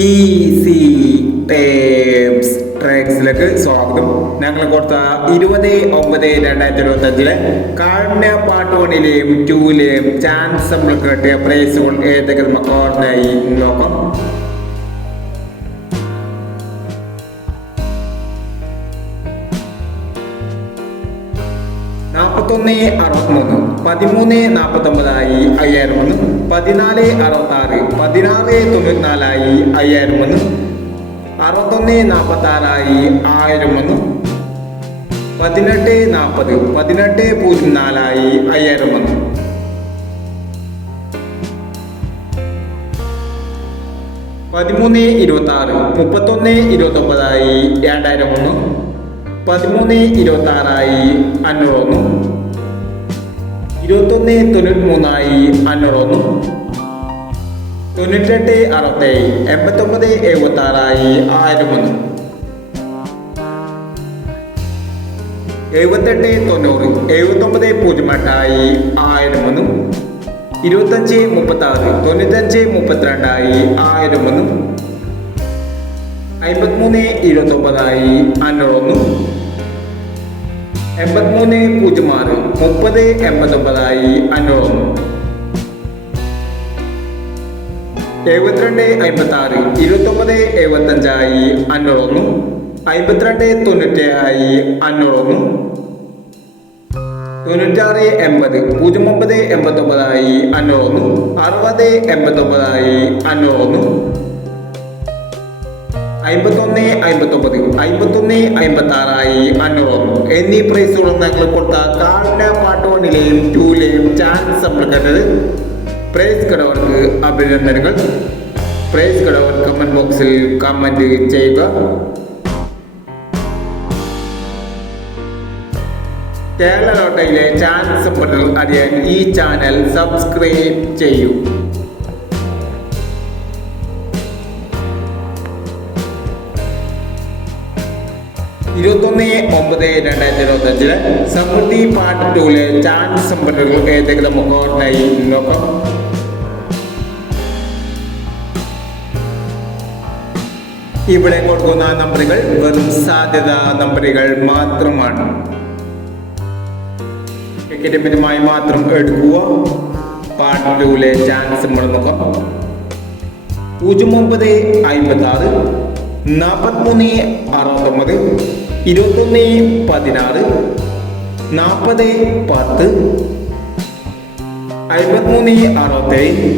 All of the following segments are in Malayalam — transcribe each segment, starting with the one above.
ഈസി ടേപ്സ് ട്രാക്സിലേക്ക് സ്വാഗതം. ഞങ്ങൾ കൊടുത്ത ഇരുപത് ഒമ്പത് രണ്ടായിരത്തി ഇരുപത്തി അഞ്ചിലെ കാണ്യ പാർട്ട് വണ്ണിലെയും ടൂവിലെയും ചാൻസ് നമ്മൾ കിട്ടിയ പ്രൈസുകൾ ഏതെങ്കിലും നോക്കാം. നാൽപ്പത്തൊന്ന് അറുപത്തിമൂന്ന് പതിമൂന്ന് നാൽപ്പത്തൊമ്പതായി അയ്യായിരം ഒന്ന് പതിനാല് അറുപത്താറ് പതിനാറ് തൊണ്ണൂറ്റിനാലായി അയ്യായിരം ഒന്ന് അറുപത്തൊന്ന് നാൽപ്പത്താറായി ആയിരം ഒന്ന് പതിനെട്ട് നാൽപ്പത് പതിനെട്ട് പൂജ്യം നാലായി അയ്യായിരം ഒന്ന് പതിമൂന്ന് ഇരുപത്തി ആറ് മുപ്പത്തൊന്ന് ഇരുപത്തൊമ്പതായി രണ്ടായിരം ഒന്ന് പതിമൂന്ന് ഇരുപത്തി ആറായി അഞ്ഞൂറൊന്ന്. ഇരുപത്തൊന്ന് തൊണ്ണൂറ്റി മൂന്നായി അഞ്ഞൂറൊന്ന്. തൊണ്ണൂറ്റെട്ട് അറുപത്തേഴ്. എൺപത്തൊമ്പത് എഴുപത്തി ആറായി ആയിരം ഒന്ന് എഴുപത്തെട്ട് തൊണ്ണൂറ്. എഴുപത്തൊമ്പത് പൂജ്യം എട്ടായി ആയിരം ഒന്ന് ഇരുപത്തഞ്ച് മുപ്പത്തി ആറ് തൊണ്ണൂറ്റഞ്ച് മുപ്പത്തിരണ്ടായി ആയിരം ഒന്ന് അമ്പത്തിമൂന്ന് ഇരുപത്തൊമ്പതായി അഞ്ഞൂറൊന്ന്. എൺപത്തിമൂന്ന് പൂജ്യം ആറ് മുപ്പത് എൺപത്തൊമ്പതായി അഞ്ഞൂറൊന്ന്. എഴുപത്തിരണ്ട് അമ്പത്തി ആറ് ഇരുപത്തൊമ്പത് എഴുപത്തഞ്ചായി അഞ്ഞൂറൊന്ന്. അമ്പത്തിരണ്ട് തൊണ്ണൂറ്റേഴായി അഞ്ഞൂറൊന്ന്. തൊണ്ണൂറ്റാറ് എൺപത് പൂജ്യം ഒമ്പത് എൺപത്തൊമ്പതായി അഞ്ഞൂറൊന്ന്. അറുപത് എൺപത്തൊമ്പതായി അഞ്ഞൂറൊന്ന്. അമ്പത്തൊന്ന് അമ്പത്തൊമ്പത് അമ്പത്തൊന്ന് അമ്പത്തി ആറായി അഞ്ഞൂറ് എന്നീ പ്രൈസുകളും ഞങ്ങൾ കൊടുത്ത കാളിന്റെ പാർട്ട് വണ്ണിലെയും ടൂലെയും ചാൻസ് കണ്ടത് പ്രൈസ് കടവർക്ക് അഭിനന്ദനങ്ങൾ. പ്രൈസ് കടവർ കമന്റ് ബോക്സിൽ കമന്റ് ചെയ്യുക. കേരള ലോട്ടയിലെ ചാൻസ് നമ്പറുകൾ അറിയാൻ ഈ ചാനൽ സബ്സ്ക്രൈബ് ചെയ്യൂ. ഇരുപത്തൊന്ന് ഒമ്പത് രണ്ടായിരത്തി ഇരുപത്തി അഞ്ചിൽ സമൃദ്ധി പാർട്ട് ടൂലെ ചാൻസ് നമ്പറുകൾ ഏതെങ്കിലും മുഖോട്ടായി നോക്കാം. ഇവിടെ കൊടുക്കുന്ന നമ്പറുകൾ വെറും സാധ്യത നമ്പറുകൾ മാത്രമാണ്. ടിക്കറ്റുമായി മാത്രം എടുക്കുക. പാർട്ട് ടൂലെ ചാൻസ് നമ്മൾ നോക്കാം. പൂജ്യം ഒമ്പത് അമ്പത്തി ആറ് നാൽപ്പത്തിമൂന്ന് അറുപത്തൊമ്പത് ഇരുപത്തൊന്ന് പതിനാറ് നാൽപ്പത് പത്ത് അമ്പത്തിമൂന്ന് അറുപത്തേഴ്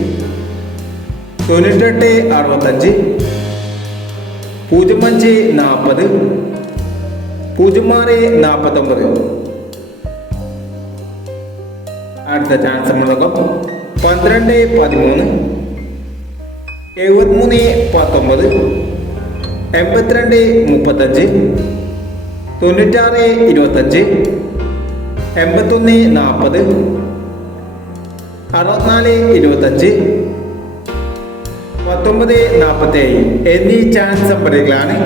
തൊണ്ണൂറ്റെട്ട് അറുപത്തഞ്ച് പൂജ്യം അഞ്ച് നാൽപ്പത് പൂജ്യം ആറ് നാൽപ്പത്തൊമ്പത് അടുത്ത ചാൻസ് മുടക്കം പന്ത്രണ്ട് പതിമൂന്ന് എഴുപത്തിമൂന്ന് പത്തൊമ്പത് എൺപത്തിരണ്ട് മുപ്പത്തഞ്ച് തൊണ്ണൂറ്റാറ് ഇരുപത്തഞ്ച് എൺപത്തൊന്ന് നാൽപ്പത് അറുപത്തിനാല് ഇരുപത്തഞ്ച് പത്തൊമ്പത് നാൽപ്പത്തേഴ് എന്നീ ചാൻസ് നമ്പറുകളാണ്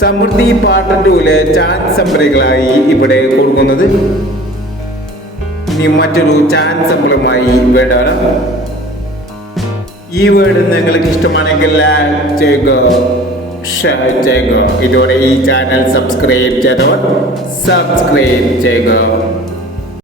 സമൃദ്ധി പാർട്ട് ടൂലെ ചാൻസ് നമ്പറുകളായി ഇവിടെ കൊടുക്കുന്നത്. ഇനി മറ്റൊരു ചാൻസ് നമ്പറുമായി വേണ്ടവരാം ഈ വേർഡ് നിങ്ങൾക്ക് ഇഷ്ടമാണെങ്കിൽ ചെയ്യുക ഷെയർ ചെയ്യുക. ഇതോടെ ഈ ചാനൽ സബ്സ്ക്രൈബ് ചെയ്തവർ സബ്സ്ക്രൈബ് ചെയ്യുക.